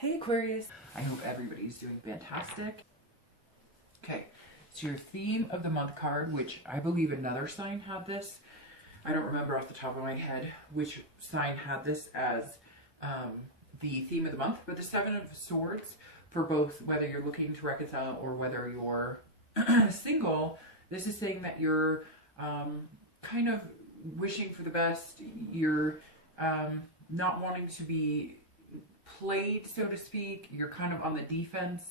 Hey Aquarius, I hope everybody's doing fantastic. Okay, so your theme of the month card, which I believe another sign had this. I don't remember off the top of my head which sign had this as the theme of the month, but the Seven of Swords for both whether you're looking to reconcile or whether you're single. This is saying that you're kind of wishing for the best. You're not wanting to be played, so to speak. You're kind of on the defense.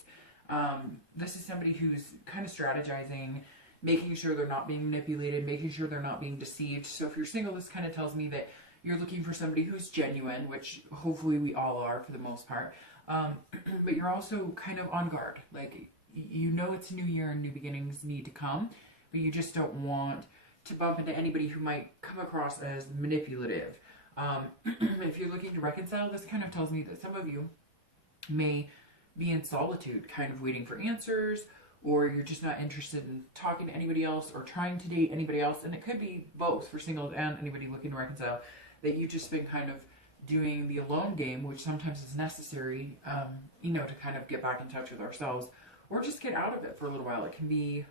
This is somebody who's kind of strategizing, making sure they're not being manipulated, making sure they're not being deceived. So if you're single, this kind of tells me that you're looking for somebody who's genuine, which hopefully we all are for the most part. But you're also kind of on guard. Like, you know it's a new year and new beginnings need to come, but you just don't want to bump into anybody who might come across as manipulative. If you're looking to reconcile, this kind of tells me that some of you may be in solitude, kind of waiting for answers, or you're just not interested in talking to anybody else or trying to date anybody else. And it could be both for singles and anybody looking to reconcile, that you've just been kind of doing the alone game, which sometimes is necessary, to kind of get back in touch with ourselves or just get out of it for a little while. It can be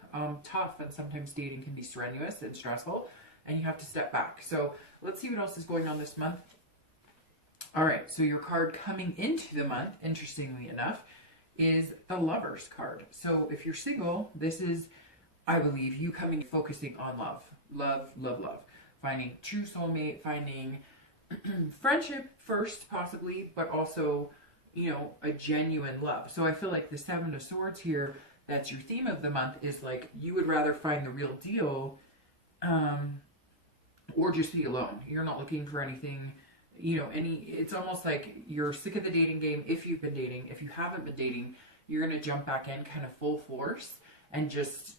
tough, and sometimes dating can be strenuous and stressful, and you have to step back. So let's see what else is going on this month. All right, so your card coming into the month, interestingly enough, is the Lover's card. So if you're single, this is, I believe, you focusing on love. Love, love, love. Finding true soulmate, finding friendship first, possibly, but also, a genuine love. So I feel like the Seven of Swords here, that's your theme of the month, is like you would rather find the real deal or just be alone. You're not looking for anything, it's almost like you're sick of the dating game if you've been dating. If you haven't been dating, you're going to jump back in kind of full force and just,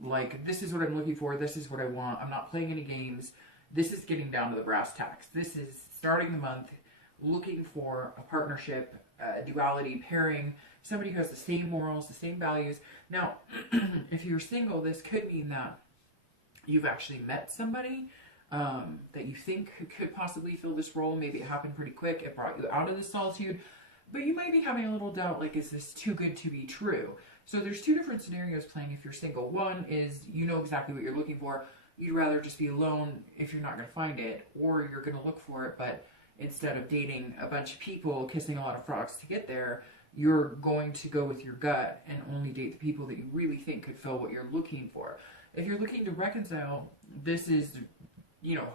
like, this is what I'm looking for. This is what I want. I'm not playing any games. This is getting down to the brass tacks. This is starting the month looking for a partnership, duality, pairing, somebody who has the same morals, the same values. Now, if you're single, this could mean that you've actually met somebody that you think could possibly fill this role. Maybe it happened pretty quick. It brought you out of the solitude, but you might be having a little doubt, like, is this too good to be true? So there's two different scenarios playing if you're single. One is you know exactly what you're looking for. You'd rather just be alone if you're not going to find it, or you're going to look for it, but instead of dating a bunch of people, kissing a lot of frogs to get there, you're going to go with your gut and only date the people that you really think could fill what you're looking for. If you're looking to reconcile, this is,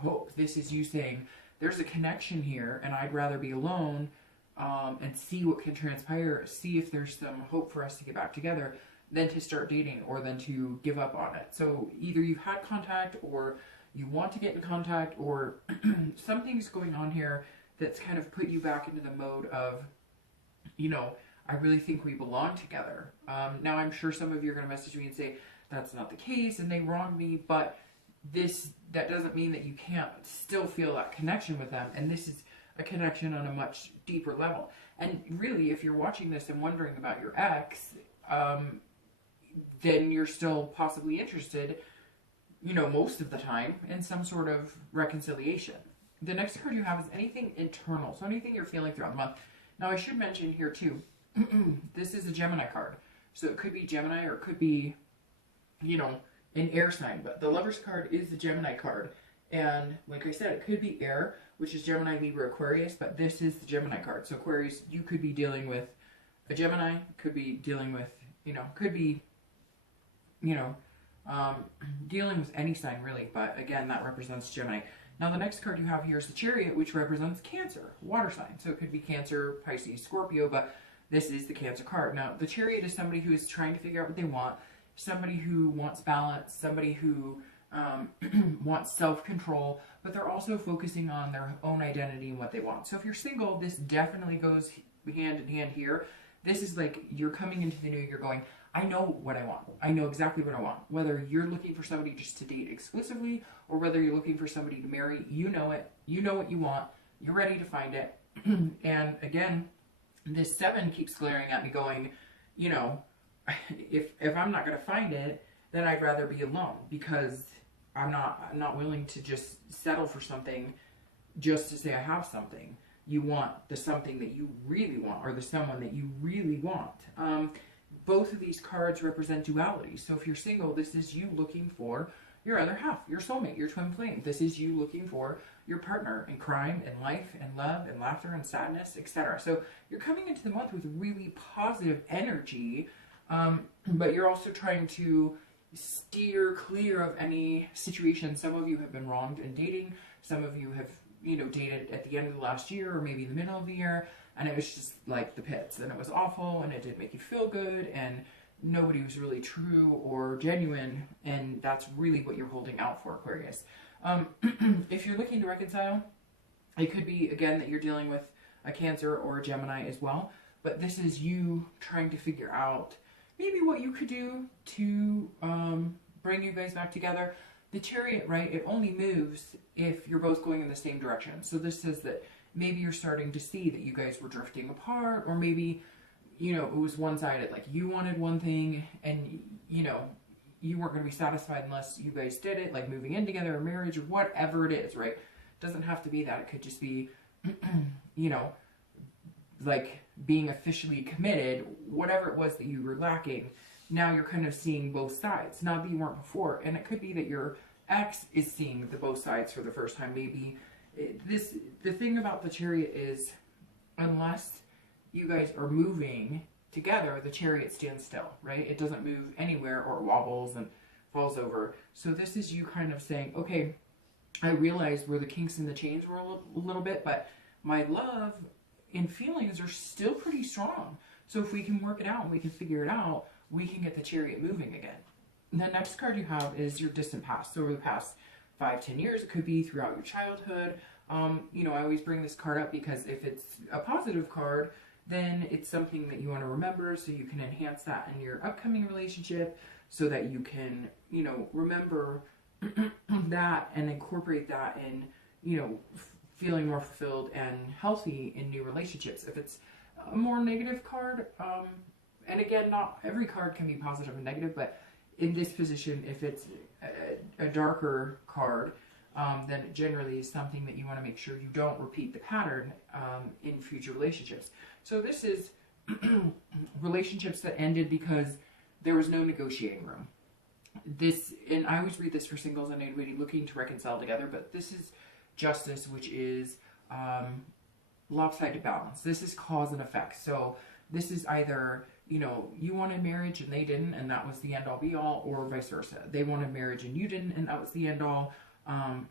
hope. This is you saying, there's a connection here, and I'd rather be alone and see what can transpire, see if there's some hope for us to get back together, than to start dating or than to give up on it. So either you've had contact, or you want to get in contact, or something's going on here that's kind of put you back into the mode of, I really think we belong together. Now, I'm sure some of you are going to message me and say, that's not the case and they wronged me, but that doesn't mean that you can't still feel that connection with them. And this is a connection on a much deeper level. And really, if you're watching this and wondering about your ex, then you're still possibly interested, most of the time, in some sort of reconciliation. The next card you have is anything internal, so anything you're feeling throughout the month. Now, I should mention here too, this is a Gemini card. So it could be Gemini, or it could be, an air sign, but the Lover's card is the Gemini card. And like I said, it could be air, which is Gemini, Libra, Aquarius, but this is the Gemini card. So Aquarius, you could be dealing with a Gemini, could be dealing with, dealing with any sign really, but again, that represents Gemini. Now, the next card you have here is the Chariot, which represents Cancer, water sign. So it could be Cancer, Pisces, Scorpio, but this is the Cancer card. Now, the Chariot is somebody who is trying to figure out what they want, somebody who wants balance, somebody who wants self-control, but they're also focusing on their own identity and what they want. So if you're single, this definitely goes hand in hand here. This is like you're coming into the new year going, I know what I want. I know exactly what I want. Whether you're looking for somebody just to date exclusively, or whether you're looking for somebody to marry, you know it. You know what you want. You're ready to find it. And again, this 7 keeps glaring at me going, if I'm not going to find it, then I'd rather be alone, because I'm not willing to just settle for something just to say I have something. you want the something that you really want, or the someone that you really want. Both of these cards represent duality. So if you're single, this is you looking for your other half, your soulmate, your twin flame. This is you looking for your partner in crime, in life, and love, and laughter, and sadness, etc. So you're coming into the month with really positive energy, but you're also trying to steer clear of any situation. Some of you have been wronged in dating. Some of you have, you know, dated at the end of the last year or maybe the middle of the year, and it was just like the pits, and it was awful, and it didn't make you feel good, and nobody was really true or genuine, and that's really what you're holding out for, Aquarius. If you're looking to reconcile, it could be, again, that you're dealing with a Cancer or a Gemini as well, but this is you trying to figure out maybe what you could do to bring you guys back together. The Chariot, right, it only moves if you're both going in the same direction. So this says that maybe you're starting to see that you guys were drifting apart, or maybe, you know, it was one-sided. Like, you wanted one thing, and, you know, you weren't going to be satisfied unless you guys did it, like moving in together or marriage or whatever it is, right? It doesn't have to be that. It could just be, you know, like being officially committed, whatever it was that you were lacking. Now you're kind of seeing both sides, not that you weren't before. And it could be that your ex is seeing the both sides for the first time. Maybe the thing about the Chariot is, unless you guys are moving together, the Chariot stands still, right? It doesn't move anywhere, or it wobbles and falls over. So this is you kind of saying, okay, I realized where the kinks in the chains were a little bit, but my love and feelings are still pretty strong. So if we can work it out and we can figure it out, we can get the Chariot moving again. The next card you have is your distant past. So over the past 5-10 years, it could be throughout your childhood. You know, I always bring this card up because if it's a positive card, then it's something that you want to remember, so you can enhance that in your upcoming relationship, so that you can, you know, remember that and incorporate that in, you know, feeling more fulfilled and healthy in new relationships. If it's a more negative card, and again, not every card can be positive and negative, but in this position, if it's a darker card, then it generally is something that you want to make sure you don't repeat the pattern in future relationships. So this is relationships that ended because there was no negotiating room. This, and I always read this for singles and anybody looking to reconcile together, but this is justice, which is lopsided balance. This is cause and effect. So this is either, you know, you wanted marriage and they didn't, and that was the end all be all, or vice versa. They wanted marriage and you didn't, and that was the end all.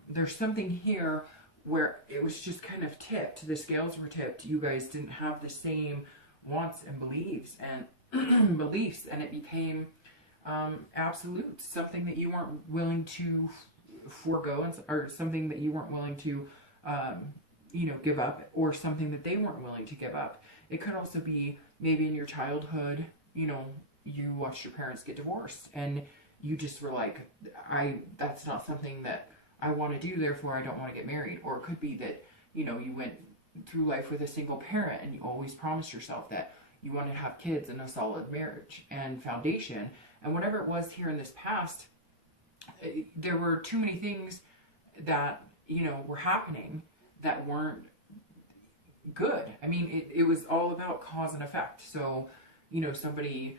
There's something here where it was just kind of tipped. The scales were tipped. You guys didn't have the same wants and beliefs and and it became absolute, something that you weren't willing to forego, or something that you weren't willing to you know, give up, or something that they weren't willing to give up. It could also be maybe in your childhood, you know, you watched your parents get divorced and you just were like, that's not something that I want to do, therefore I don't want to get married. Or it could be that, you know, you went through life with a single parent and you always promised yourself that you want to have kids and a solid marriage and foundation. And whatever it was here in this past, there were too many things that, you know, were happening that weren't good. I mean, it was all about cause and effect. So, you know, somebody,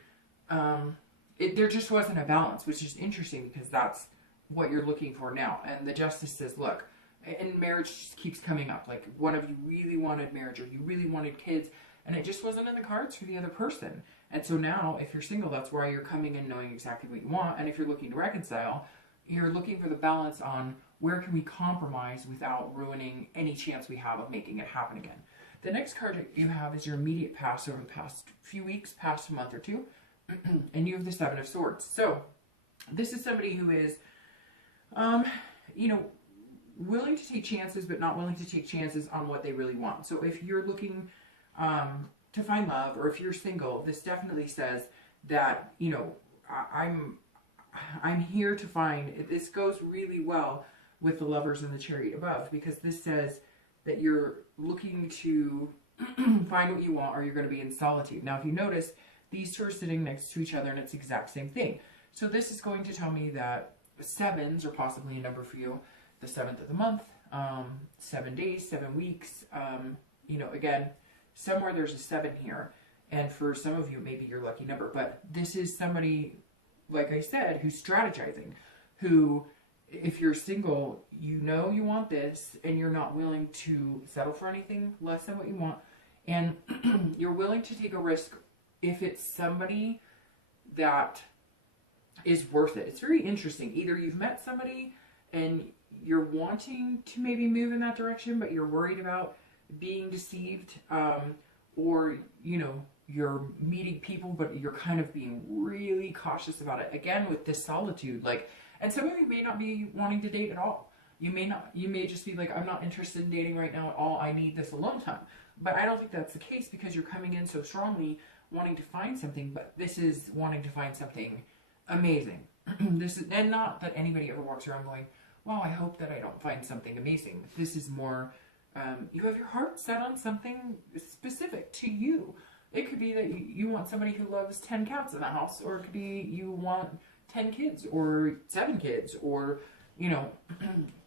there just wasn't a balance, which is interesting because that's what you're looking for now. And the Justice says, look, and marriage just keeps coming up. Like, one of you really wanted marriage, or you really wanted kids, and it just wasn't in the cards for the other person. And so now, if you're single, that's why you're coming in knowing exactly what you want. And if you're looking to reconcile, you're looking for the balance on where can we compromise without ruining any chance we have of making it happen again. The next card you have is your immediate past over the past few weeks, past a month or two, and you have the Seven of Swords. So this is somebody who is, you know, willing to take chances, but not willing to take chances on what they really want. So if you're looking to find love, or if you're single, this definitely says that, you know, I'm here to find, this goes really well with the Lovers and the Chariot above, because this says that you're looking to find what you want, or you're going to be in solitude. Now, if you notice, these two are sitting next to each other, and it's the exact same thing. So this is going to tell me that sevens are possibly a number for you. The 7th of the month, 7 days, 7 weeks, you know, again, somewhere there's a 7 here. And for some of you, maybe your lucky number. But this is somebody, like I said, who's strategizing. Who, if you're single, you know you want this. And you're not willing to settle for anything less than what you want. And you're willing to take a risk if it's somebody that is worth it. It's very interesting. Either you've met somebody and you're wanting to maybe move in that direction, but you're worried about being deceived, or, you know, you're meeting people, but you're kind of being really cautious about it. Again, with this solitude, like, and some of you may not be wanting to date at all. You may just be like, I'm not interested in dating right now at all. I need this alone time. But I don't think that's the case, because you're coming in so strongly wanting to find something, but this is wanting to find something amazing. This is, and not that anybody ever walks around going, wow, I hope that I don't find something amazing. This is more, you have your heart set on something specific to you. It could be that you want somebody who loves 10 cats in the house, or it could be you want 10 kids or 7 kids, or, you know,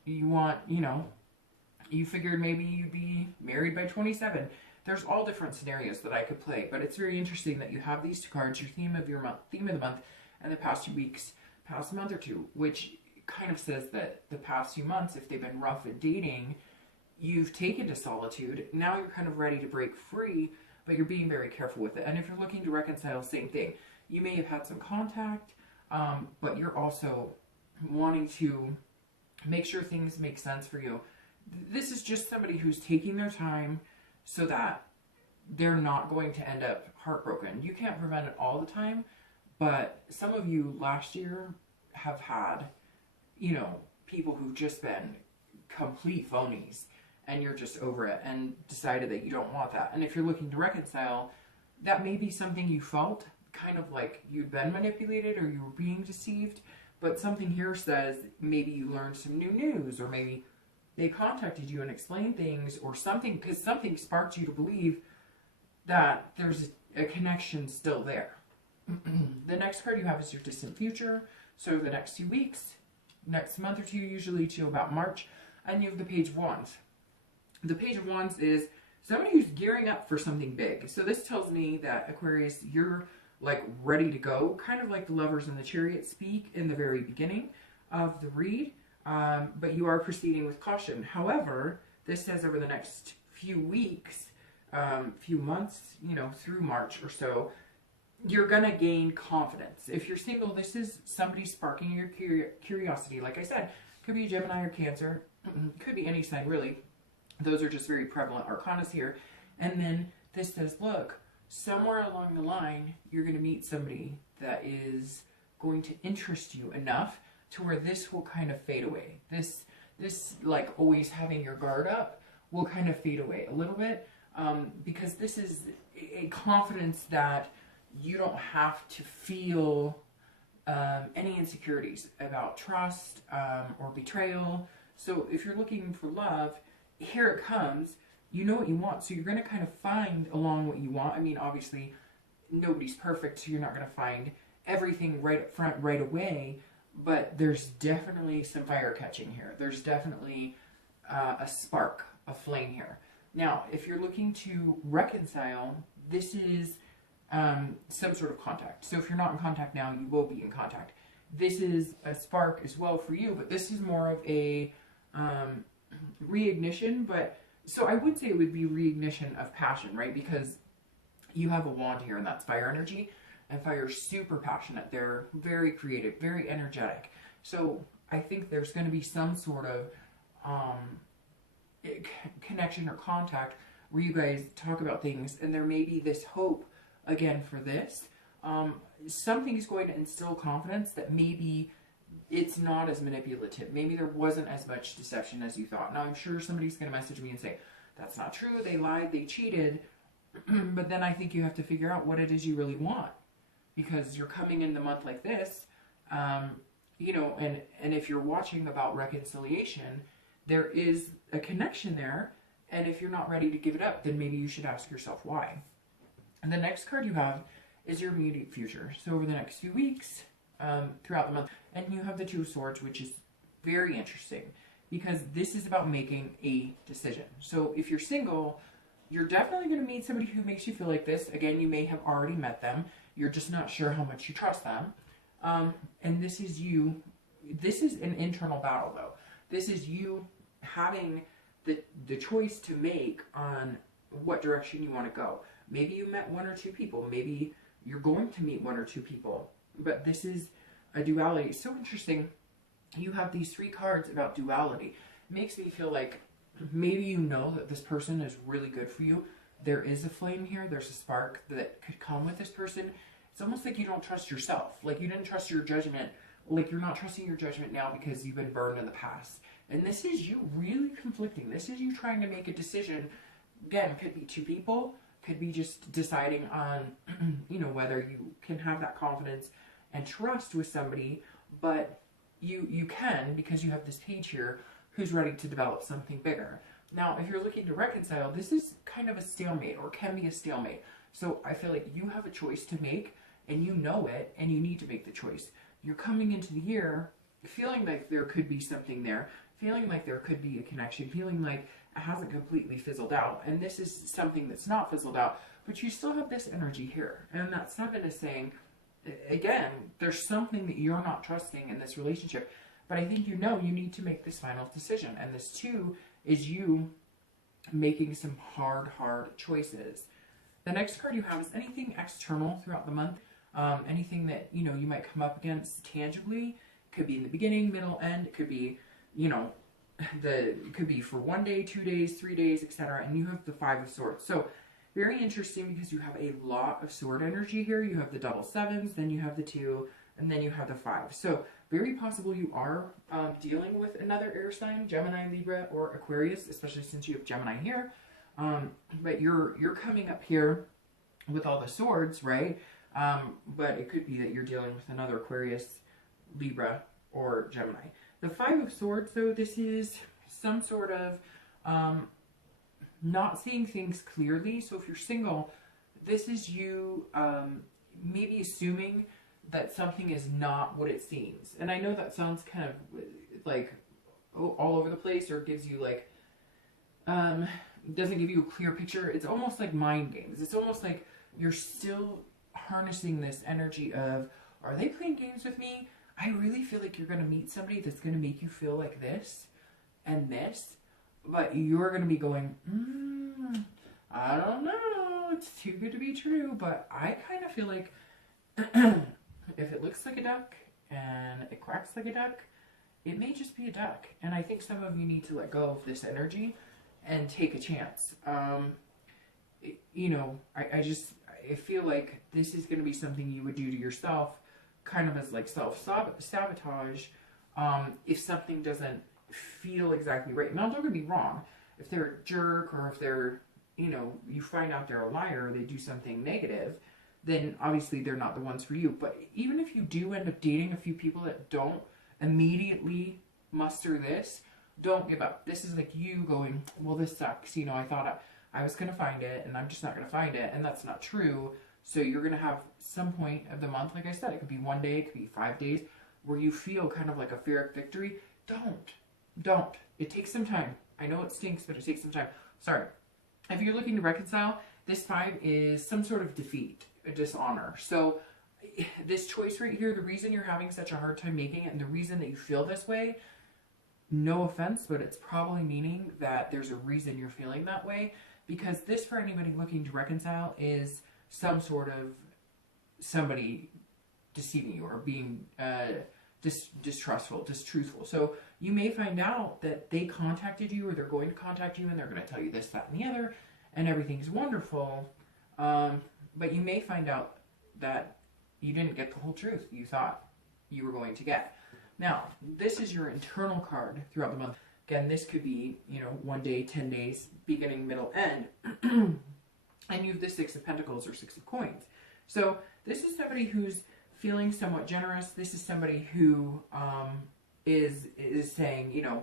you want, you know, you figured maybe you'd be married by 27. There's all different scenarios that I could play, but it's very interesting that you have these 2 cards, your theme of the month, and the past 2 weeks, past month or 2, which kind of says that the past few months, if they've been rough at dating, you've taken to solitude. Now you're kind of ready to break free, but you're being very careful with it. And if you're looking to reconcile, same thing. You may have had some contact, but you're also wanting to make sure things make sense for you. This is just somebody who's taking their time so that they're not going to end up heartbroken. You can't prevent it all the time, but some of you last year have had, you know, people who've just been complete phonies, and you're just over it and decided that you don't want that. And if you're looking to reconcile, that may be something you felt, kind of like you'd been manipulated or you were being deceived, but something here says maybe you learned some new news, or maybe they contacted you and explained things, or something, because something sparked you to believe that there's a connection still there. The next card you have is your distant future. So the next 2 weeks, next month or 2, usually to about March, and you have the Page of Wands. The Page of Wands is somebody who's gearing up for something big. So this tells me that, Aquarius, you're like ready to go, kind of like the Lovers and the Chariot speak in the very beginning of the read, but you are proceeding with caution. However, this says over the next few weeks, few months, you know, through March or so, you're going to gain confidence. If you're single, this is somebody sparking your curiosity. Like I said, could be Gemini or Cancer. Could be any sign, really. Those are just very prevalent arcanas here. And then this says, look, somewhere along the line, you're going to meet somebody that is going to interest you enough to where this will kind of fade away. This like always having your guard up will kind of fade away a little bit, because this is a confidence that you don't have to feel any insecurities about trust or betrayal. So if you're looking for love, here it comes. You know what you want, so you're going to kind of find along what you want. I mean, obviously, nobody's perfect, so you're not going to find everything right up front right away, but there's definitely some fire catching here. There's definitely a spark, a flame here. Now, if you're looking to reconcile, this is some sort of contact. So if you're not in contact now, you will be in contact. This is a spark as well for you, but this is more of a reignition. But so I would say it would be reignition of passion, right? Because you have a wand here, and that's fire energy, and fire is super passionate. They're very creative, very energetic. So I think there's going to be some sort of connection or contact where you guys talk about things, and there may be this hope again for this. Something's going to instill confidence that maybe it's not as manipulative. Maybe there wasn't as much deception as you thought. Now, I'm sure somebody's going to message me and say, that's not true, they lied, they cheated. But then I think you have to figure out what it is you really want. Because you're coming in the month like this, you know, and if you're watching about reconciliation, there is a connection there. And if you're not ready to give it up, then maybe you should ask yourself why. And the next card you have is your immediate future. So over the next few weeks, throughout the month, and you have the Two of Swords, which is very interesting because this is about making a decision. So if you're single, you're definitely going to meet somebody who makes you feel like this. Again, you may have already met them. You're just not sure how much you trust them. And this is you. This is an internal battle, though. This is you having the choice to make on what direction you want to go. Maybe you met one or two people. Maybe you're going to meet one or two people. But this is a duality. It's so interesting. You have these 3 cards about duality. It makes me feel like maybe you know that this person is really good for you. There is a flame here. There's a spark that could come with this person. It's almost like you don't trust yourself. Like you didn't trust your judgment. Like you're not trusting your judgment now because you've been burned in the past. And this is you really conflicting. This is you trying to make a decision. Again, could be 2 people. Could be just deciding on, you know, whether you can have that confidence and trust with somebody. But you can, because you have this page here, who's ready to develop something bigger. Now, if you're looking to reconcile, this is kind of a stalemate, or can be a stalemate. So I feel like you have a choice to make, and you know it, and you need to make the choice. You're coming into the year feeling like there could be something there, feeling like there could be a connection, feeling like it hasn't completely fizzled out. And this is something that's not fizzled out, but you still have this energy here. And that 7 is saying, again, there's something that you're not trusting in this relationship. But I think you know you need to make this final decision. And this 2 is you making some hard choices. The next card you have is anything external throughout the month. Anything that, you know, you might come up against tangibly. It could be in the beginning, middle, end. It could be, you know, it could be for 1 day, 2 days, 3 days, etc. And you have the 5 of Swords. So very interesting because you have a lot of sword energy here. You have the double 7s, then you have the 2, and then you have the 5. So very possible you are dealing with another air sign, Gemini, Libra, or Aquarius, especially since you have Gemini here. But you're coming up here with all the swords, right? But it could be that you're dealing with another Aquarius, Libra, or Gemini. The 5 of Swords, though, this is some sort of not seeing things clearly. So if you're single, this is you maybe assuming that something is not what it seems. And I know that sounds kind of like all over the place, or gives you like, doesn't give you a clear picture. It's almost like mind games. It's almost like you're still harnessing this energy of, are they playing games with me? I really feel like you're going to meet somebody that's going to make you feel like this and this, but you're going to be going, I don't know, it's too good to be true. But I kind of feel like if it looks like a duck and it quacks like a duck, it may just be a duck. And I think some of you need to let go of this energy and take a chance. You know, I feel like this is going to be something you would do to yourself, kind of as like self-sabotage, if something doesn't feel exactly right. Now, don't get me wrong. If they're a jerk, or if they're, you know, you find out they're a liar, or they do something negative, then obviously they're not the ones for you. But even if you do end up dating a few people that don't immediately muster this, don't give up. This is like you going, well, this sucks. You know, I thought I was going to find it, and I'm just not going to find it. And that's not true. So you're going to have some point of the month, like I said, it could be 1 day, it could be 5 days, where you feel kind of like a Pyrrhic victory. Don't. It takes some time. I know it stinks, but it takes some time. Sorry. If you're looking to reconcile, this 5 is some sort of defeat, a dishonor. So this choice right here, the reason you're having such a hard time making it, and the reason that you feel this way, no offense, but it's probably meaning that there's a reason you're feeling that way. Because this, for anybody looking to reconcile, is some sort of somebody deceiving you, or being distrustful, distruthful. So you may find out that they contacted you, or they're going to contact you, and they're going to tell you this, that, and the other, and everything's wonderful. But you may find out that you didn't get the whole truth you thought you were going to get. Now, this is your internal card throughout the month. Again, this could be, you know, 1 day, 10 days, beginning, middle, end. And you have the 6 of Pentacles, or 6 of Coins. So this is somebody who's feeling somewhat generous. This is somebody who is saying, you know,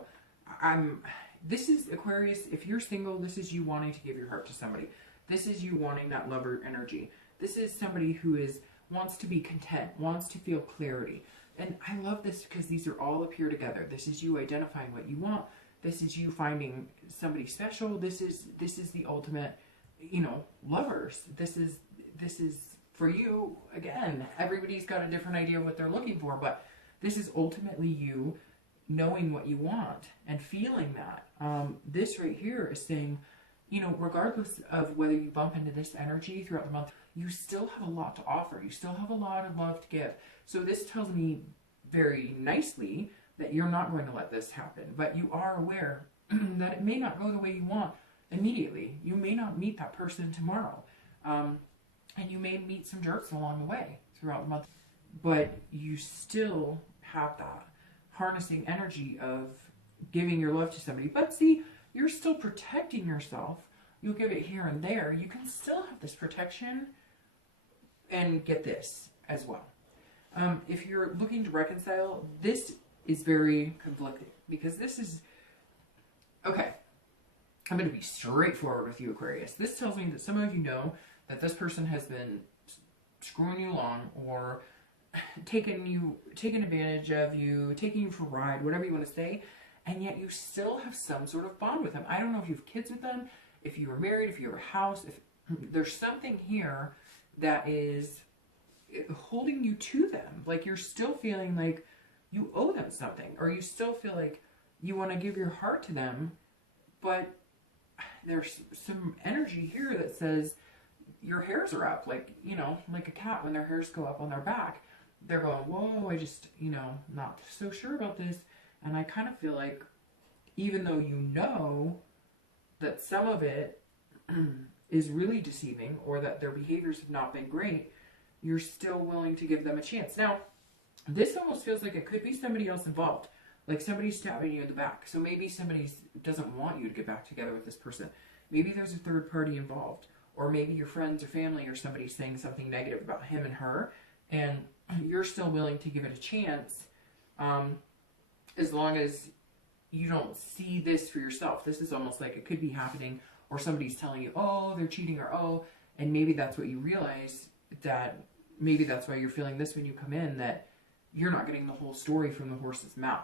this is Aquarius. If you're single, this is you wanting to give your heart to somebody. This is you wanting that lover energy. This is somebody who wants to be content, wants to feel clarity. And I love this because these are all up here together. This is you identifying what you want. This is you finding somebody special. This is the ultimate you know, lovers. This is for you. Again, everybody's got a different idea of what they're looking for, but this is ultimately you knowing what you want and feeling that. This right here is saying, you know, regardless of whether you bump into this energy throughout the month, you still have a lot to offer. You still have a lot of love to give. So this tells me very nicely that you're not going to let this happen, but you are aware that it may not go the way you want immediately. You may not meet that person tomorrow. And you may meet some jerks along the way throughout the month, but you still have that harnessing energy of giving your love to somebody. But see, you're still protecting yourself. You'll give it here and there. You can still have this protection and get this as well. If you're looking to reconcile, this is very conflicting because this is, okay, I'm going to be straightforward with you, Aquarius. This tells me that some of you know that this person has been screwing you along or taking advantage of you, taking you for a ride, whatever you want to say, and yet you still have some sort of bond with them. I don't know if you have kids with them, if you were married, if you have a house, if there's something here that is holding you to them. Like you're still feeling like you owe them something, or you still feel like you want to give your heart to them, but there's some energy here that says your hairs are up, like, you know, like a cat when their hairs go up on their back. They're going, whoa, I just, you know, not so sure about this. And I kind of feel like, even though you know that some of it is really deceiving or that their behaviors have not been great, you're still willing to give them a chance. Now, this almost feels like it could be somebody else involved. Like somebody's stabbing you in the back. So maybe somebody doesn't want you to get back together with this person. Maybe there's a third party involved. Or maybe your friends or family or somebody's saying something negative about him and her. And you're still willing to give it a chance, as long as you don't see this for yourself. This is almost like it could be happening, or somebody's telling you, oh, they're cheating, or oh, and maybe that's what you realize, that maybe that's why you're feeling this when you come in, that you're not getting the whole story from the horse's mouth.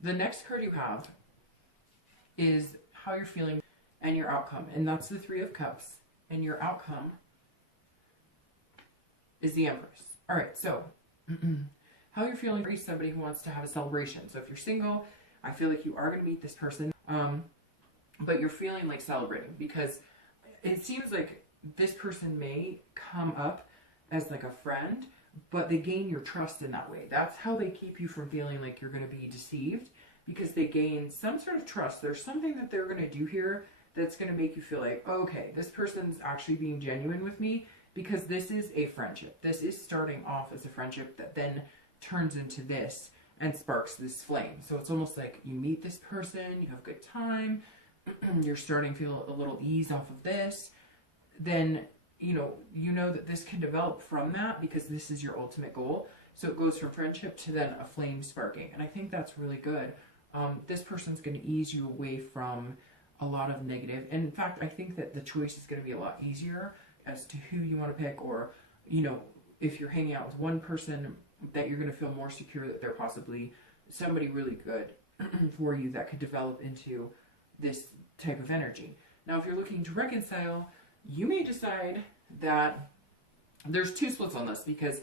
The next card you have is how you're feeling and your outcome, and that's the Three of Cups, and your outcome is the Empress. All right, so how you're feeling for somebody who wants to have a celebration. So if you're single, I feel like you are going to meet this person, but you're feeling like celebrating because it seems like this person may come up as like a friend, but they gain your trust in that way. That's how they keep you from feeling like you're going to be deceived, because they gain some sort of trust. There's something that they're going to do here that's going to make you feel like, okay, this person's actually being genuine with me, because this is a friendship. This is starting off as a friendship that then turns into this and sparks this flame. So it's almost like you meet this person, you have a good time, you're starting to feel a little ease off of this, then you know that this can develop from that, because this is your ultimate goal. So it goes from friendship to then a flame sparking, and I think that's really good. This person's going to ease you away from a lot of negative, and in fact I think that the choice is going to be a lot easier as to who you want to pick, or if you're hanging out with one person, that you're going to feel more secure that they're possibly somebody really good for you that could develop into this type of energy. Now if you're looking to reconcile, you may decide that there's two splits on this, because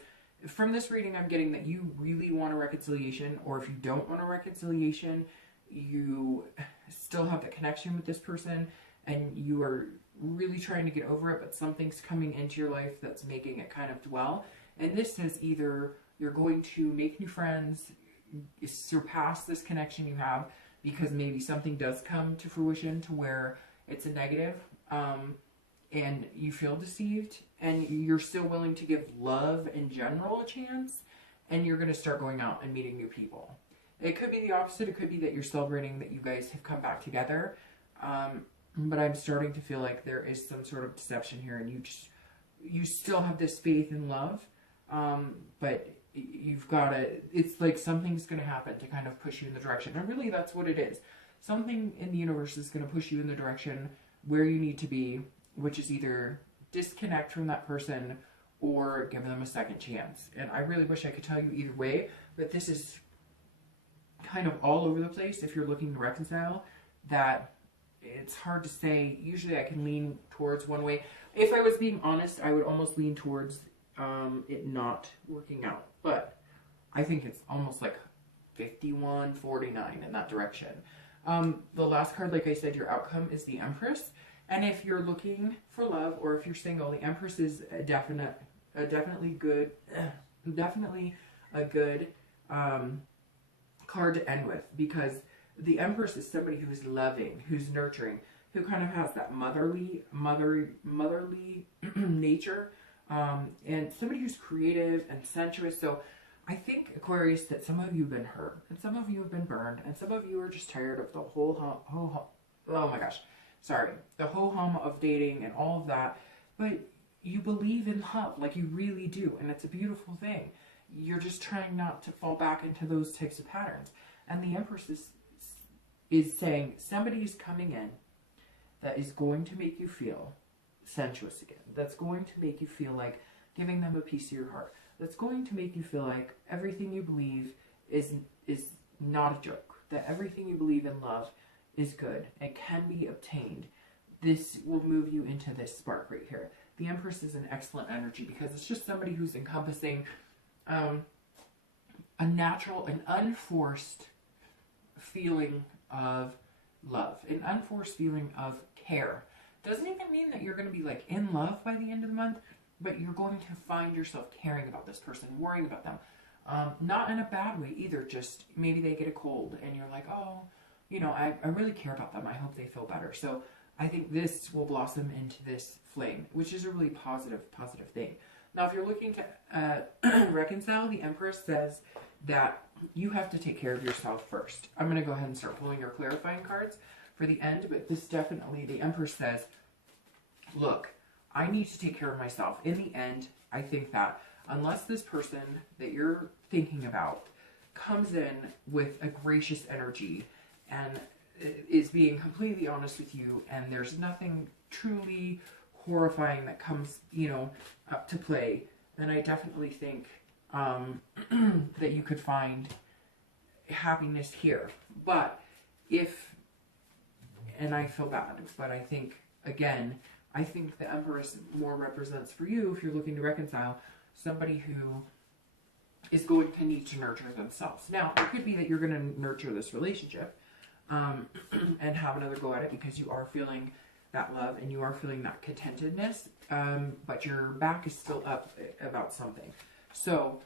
from this reading I'm getting that you really want a reconciliation, or if you don't want a reconciliation, you still have the connection with this person and you are really trying to get over it, but something's coming into your life that's making it kind of dwell. And this says either you're going to make new friends, surpass this connection you have, because maybe something does come to fruition to where it's a negative, and you feel deceived, and you're still willing to give love in general a chance, and you're going to start going out and meeting new people. It could be the opposite. It could be that you're celebrating that you guys have come back together, but I'm starting to feel like there is some sort of deception here, and you still have this faith and love, but you've got to, it's like something's going to happen to kind of push you in the direction. And really that's what it is. Something in the universe is going to push you in the direction where you need to be, which is either disconnect from that person or give them a second chance. And I really wish I could tell you either way, but this is kind of all over the place if you're looking to reconcile, that it's hard to say. Usually I can lean towards one way. If I was being honest, I would almost lean towards it not working out. But I think it's almost like 51-49 in that direction. The last card, like I said, your outcome is the Empress. And if you're looking for love, or if you're single, the Empress is definitely a good card to end with, because the Empress is somebody who's loving, who's nurturing, who kind of has that motherly nature, and somebody who's creative and sensuous. So I think, Aquarius, that some of you have been hurt, and some of you have been burned, and some of you are just tired of the whole the ho-hum of dating and all of that. But you believe in love, like you really do, and it's a beautiful thing. You're just trying not to fall back into those types of patterns. And the Empress is saying somebody is coming in that is going to make you feel sensuous again. That's going to make you feel like giving them a piece of your heart. That's going to make you feel like everything you believe is not a joke. That everything you believe in love is good and can be obtained. This will move you into this spark right here. The Empress is an excellent energy because it's just somebody who's encompassing a natural and unforced feeling of love, an unforced feeling of care. Doesn't even mean that you're going to be like in love by the end of the month, but you're going to find yourself caring about this person, worrying about them. Not in a bad way either, just maybe they get a cold and you're like, oh, you know, I really care about them. I hope they feel better. So I think this will blossom into this flame, which is a really positive thing. Now, if you're looking to reconcile, the Empress says that you have to take care of yourself first. I'm going to go ahead and start pulling your clarifying cards for the end, but this definitely, the Empress says, look, I need to take care of myself. In the end, I think that unless this person that you're thinking about comes in with a gracious energy and is being completely honest with you, and there's nothing truly horrifying that comes, you know, up to play, then I definitely think that you could find happiness here. But if, and I feel bad, but I think, again, I think the Empress more represents for you, if you're looking to reconcile, somebody who is going to need to nurture themselves. Now, it could be that you're going to nurture this relationship and have another go at it because you are feeling that love and you are feeling that contentedness, but your back is still up about something. So,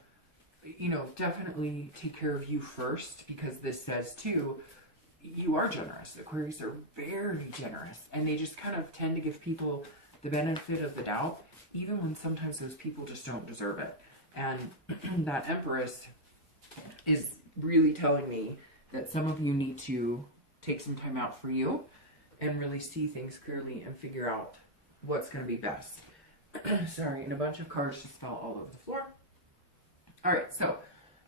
you know, definitely take care of you first, because this says too, you are generous. Aquarius are very generous, and they just kind of tend to give people the benefit of the doubt, even when sometimes those people just don't deserve it. And that Empress is really telling me that some of you need to take some time out for you and really see things clearly and figure out what's going to be best. Sorry, and a bunch of cards just fell all over the floor. All right, so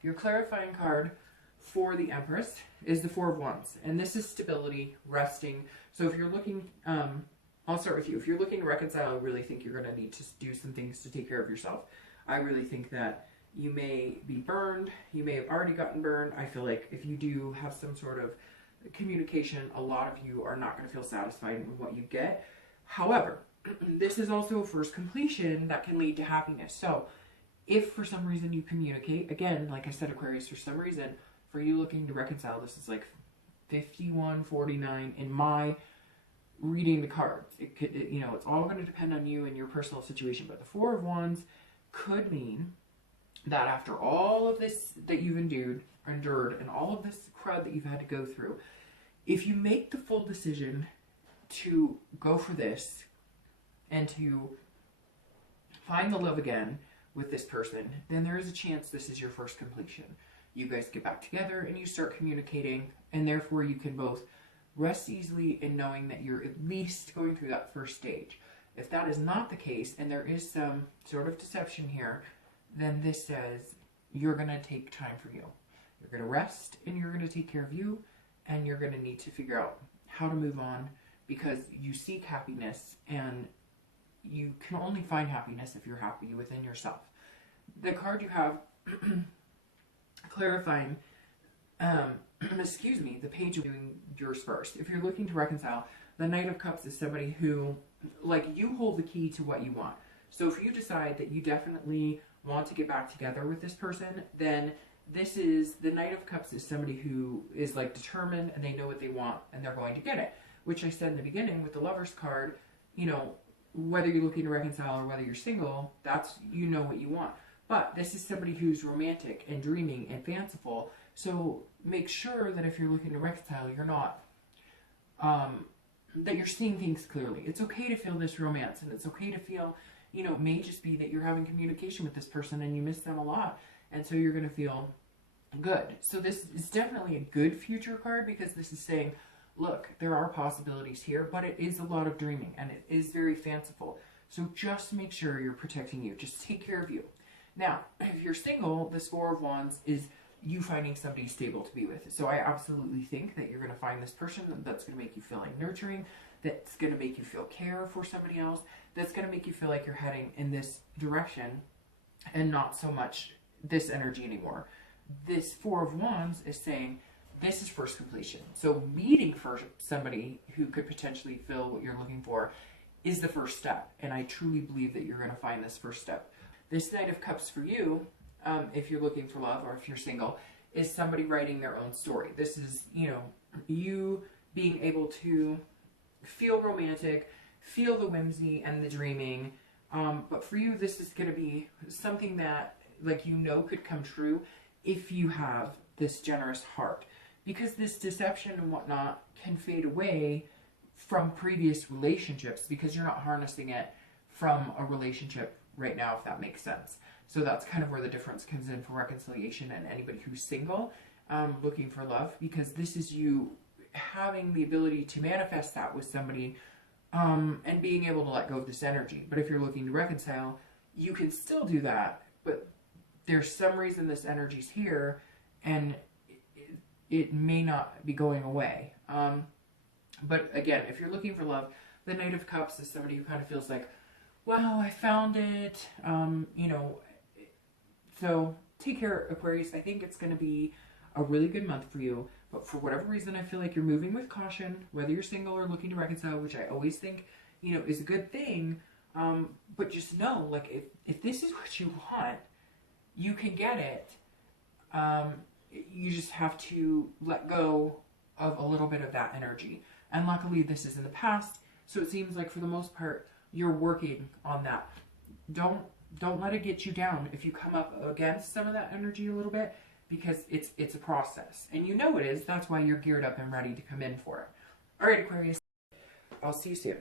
your clarifying card for the Empress is the Four of Wands, and this is stability, resting. So if you're looking, I'll start with you. If you're looking to reconcile, I really think you're going to need to do some things to take care of yourself. I really think that you may be burned. You may have already gotten burned. I feel like if you do have some sort of communication, a lot of you are not going to feel satisfied in what you get. However, this is also a first completion that can lead to happiness. So if for some reason you communicate, again, like I said, Aquarius, for some reason, for you looking to reconcile, this is like 51-49 in my reading the cards. It could, you know, it's all going to depend on you and your personal situation. But the Four of Wands could mean that after all of this that you've endured and all of this crud that you've had to go through, if you make the full decision to go for this and to find the love again with this person, then there is a chance this is your first completion. You guys get back together and you start communicating, and therefore you can both rest easily in knowing that you're at least going through that first stage. If that is not the case, and there is some sort of deception here, then this says you're going to take time for you. You're going to rest, and you're going to take care of you, and you're going to need to figure out how to move on, because you seek happiness, and you can only find happiness if you're happy within yourself. The card you have clarifying, excuse me, the page of doing yours first. If you're looking to reconcile, The Knight of Cups is somebody who, like, you hold the key to what you want. So if you decide that you definitely want to get back together with this person, then this is, the Knight of Cups is somebody who is like determined and they know what they want and they're going to get it. Which I said in the beginning with the Lover's card, you know, whether you're looking to reconcile or whether you're single, that's, you know what you want. But this is somebody who's romantic and dreaming and fanciful. So make sure that if you're looking to reconcile, you're not, that you're seeing things clearly. It's okay to feel this romance, and it's okay to feel, you know, it may just be that you're having communication with this person and you miss them a lot. And so you're going to feel good. So this is definitely a good future card, because this is saying, look, there are possibilities here, but it is a lot of dreaming and it is very fanciful. So just make sure you're protecting you. Just take care of you. Now, if you're single, this Four of Wands is you finding somebody stable to be with. So I absolutely think that you're going to find this person that's going to make you feel like nurturing, that's going to make you feel care for somebody else, that's going to make you feel like you're heading in this direction and not so much this energy anymore. This Four of Wands is saying this is first completion. So meeting for somebody who could potentially fill what you're looking for is the first step. And I truly believe that you're going to find this first step. This Knight of Cups for you, if you're looking for love or if you're single, is somebody writing their own story. This is, you know, you being able to feel romantic, feel the whimsy and the dreaming. But for you, this is going to be something that, like, you know, could come true if you have this generous heart. Because this deception and whatnot can fade away from previous relationships because you're not harnessing it from a relationship right now, if that makes sense. So that's kind of where the difference comes in for reconciliation and anybody who's single, looking for love, because this is you having the ability to manifest that with somebody, and being able to let go of this energy. But if you're looking to reconcile, you can still do that, but there's some reason this energy's here and it may not be going away. But again, if you're looking for love, the Knight of Cups is somebody who kind of feels like, wow, I found it, you know. So take care, Aquarius. I think it's going to be a really good month for you. But for whatever reason, I feel like you're moving with caution, whether you're single or looking to reconcile, which I always think, you know, is a good thing. But just know, like, if this is what you want, you can get it. You just have to let go of a little bit of that energy. And luckily, this is in the past. So it seems like for the most part, you're working on that. Don't let it get you down if you come up against some of that energy a little bit, because it's a process. And you know it is. That's why you're geared up and ready to come in for it. All right, Aquarius. I'll see you soon.